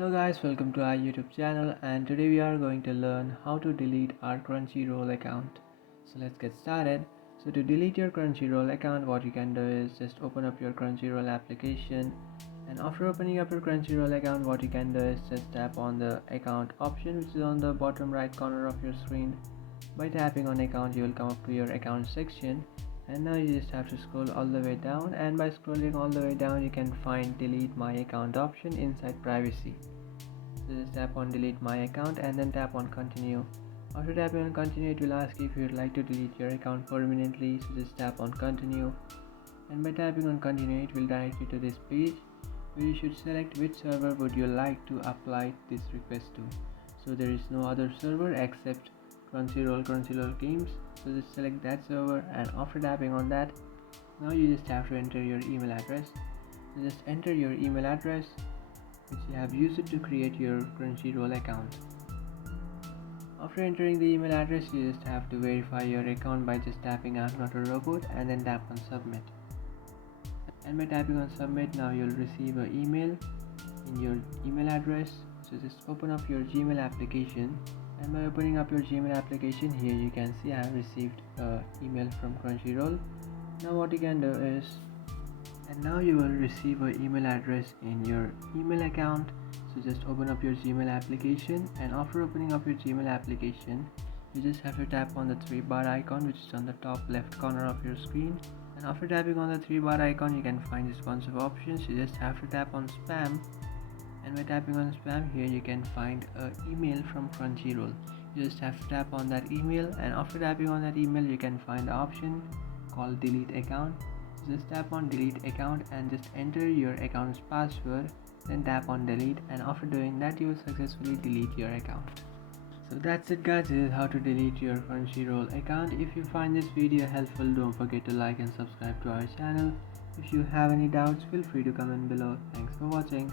Hello guys, welcome to our YouTube channel, and today we are going to learn how to delete our Crunchyroll account. So let's get started. So to delete your Crunchyroll account, what you can do is just open up your Crunchyroll application, and after opening up your Crunchyroll account, what you can do is just tap on the account option, which is on the bottom right corner of your screen. By tapping on account, you will come up to your account section, and now you just have to scroll all the way down, and by scrolling all the way down you can find delete my account option inside privacy. So just tap on delete my account and then tap on continue. After tapping on continue, it will ask you if you would like to delete your account permanently, so just tap on continue, and by tapping on continue it will direct you to this page where you should select which server would you like to apply this request to. So there is no other server except Crunchyroll games, so just select that server, and after tapping on that, now you just have to enter your email address. So just enter your email address which you have used to create your Crunchyroll account. After entering the email address, you just have to verify your account by just tapping I'm not a robot and then tap on submit. And by tapping on submit, now you'll receive an email in your email address. So just open up your Gmail application, and by opening up your Gmail application, here you can see I have received an email from Crunchyroll. Now what you can do is, and now you will receive an email address in your email account. So just open up your Gmail application, and after opening up your Gmail application, you just have to tap on the 3-bar icon which is on the top left corner of your screen. And after tapping on the 3-bar icon, you can find this bunch of options. You just have to tap on spam, and by tapping on spam, here you can find an email from Crunchyroll. You just have to tap on that email, and after tapping on that email, you can find the option called delete account. Just tap on delete account and just enter your account's password, then tap on delete, and after doing that you will successfully delete your account. So that's it guys, this is how to delete your Crunchyroll account. If you find this video helpful, don't forget to like and subscribe to our channel. If you have any doubts, feel free to comment below. Thanks for watching.